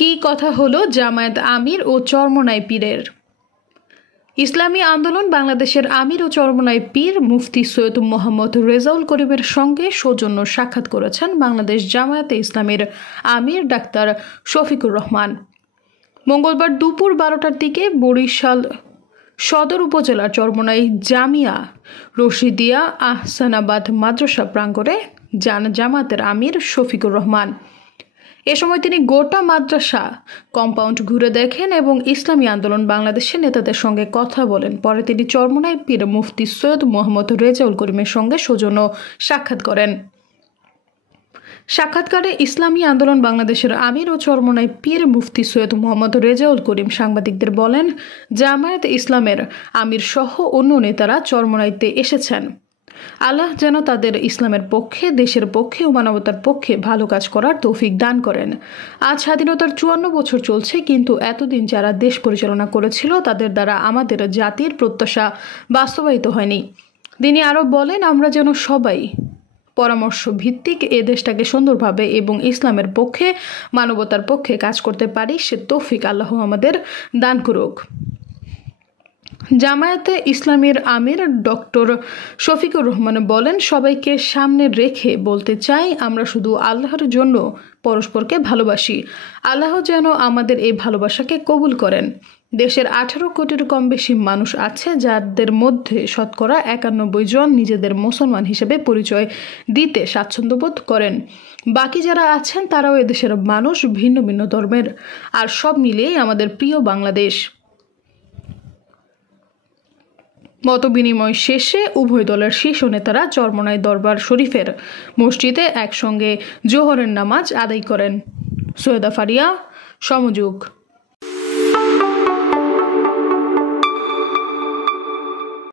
কি কথা হলো জামায়াত আমির ও চরমোনাই পীরের। ইসলামী আন্দোলন বাংলাদেশের আমির ও চরমোনাই পীর মুফতি সৈয়দ মোহাম্মদ রেজাউল করিমের সঙ্গে সৌজন্য সাক্ষাৎ করেছেন বাংলাদেশ জামায়াতে ইসলামীর আমির ডাক্তার শফিকুর রহমান। মঙ্গলবার দুপুর 12টার দিকে বরিশাল সদর উপজেলার চরমোনাই জামিয়া রশিদিয়া আহসানাবাদ মাদ্রাসা প্রাঙ্গণে যান জামায়াতের আমির শফিকুর রহমান। এ সময় তিনি গোটা মাদ্রাসা কম্পাউন্ড ঘুরে দেখেন এবং ইসলামী আন্দোলন বাংলাদেশের নেতাদের সঙ্গে কথা বলেন। পরে তিনি চরমোনাই পীর মুফতি সৈয়দ মোহাম্মদ রেজাউল করিমের সঙ্গে সৌজন্য সাক্ষাৎ করেন। সাক্ষাৎকারে ইসলামী আন্দোলন বাংলাদেশের আমির ও চরমোনাই পীর মুফতি সৈয়দ মোহাম্মদ রেজাউল করিম সাংবাদিকদের বলেন, জামায়াত ইসলামের আমির সহ অন্য নেতারা চরমোনাইতে এসেছেন। আল্লাহ যেন তাদের ইসলামের পক্ষে, দেশের পক্ষে ও মানবতার পক্ষে ভালো কাজ করার তৌফিক দান করেন। আজ স্বাধীনতার 54 বছর চলছে, কিন্তু এতদিন যারা দেশ পরিচালনা করেছিল তাদের দ্বারা আমাদের জাতির প্রত্যাশা বাস্তবায়িত হয়নি। তিনি আরও বলেন, আমরা যেন সবাই পরামর্শ ভিত্তিক এ দেশটাকে সুন্দরভাবে এবং ইসলামের পক্ষে, মানবতার পক্ষে কাজ করতে পারি, সে তৌফিক আল্লাহ আমাদের দান করুক। জামায়াতে ইসলামীর আমির ডক্টর শফিকুর রহমান বলেন, সবাইকে সামনে রেখে বলতে চাই, আমরা শুধু আল্লাহর জন্য পরস্পরকে ভালোবাসি। আল্লাহ যেন আমাদের এই ভালোবাসাকে কবুল করেন। দেশের 18 কোটির কম বেশি মানুষ আছে, যাদের মধ্যে শতকরা 91 জন নিজেদের মুসলমান হিসেবে পরিচয় দিতে স্বাচ্ছন্দ্যবোধ করেন। বাকি যারা আছেন তারাও এদেশের মানুষ, ভিন্ন ভিন্ন ধর্মের। আর সব মিলিয়েই আমাদের প্রিয় বাংলাদেশ। মতবিনিময় শেষে উভয় দলের শীর্ষ নেতারা চরমোনাই দরবার শরীফের মসজিদে একসঙ্গে জোহরের নামাজ আদায় করেন। সৈয়দা ফারিয়া, সমযোগ।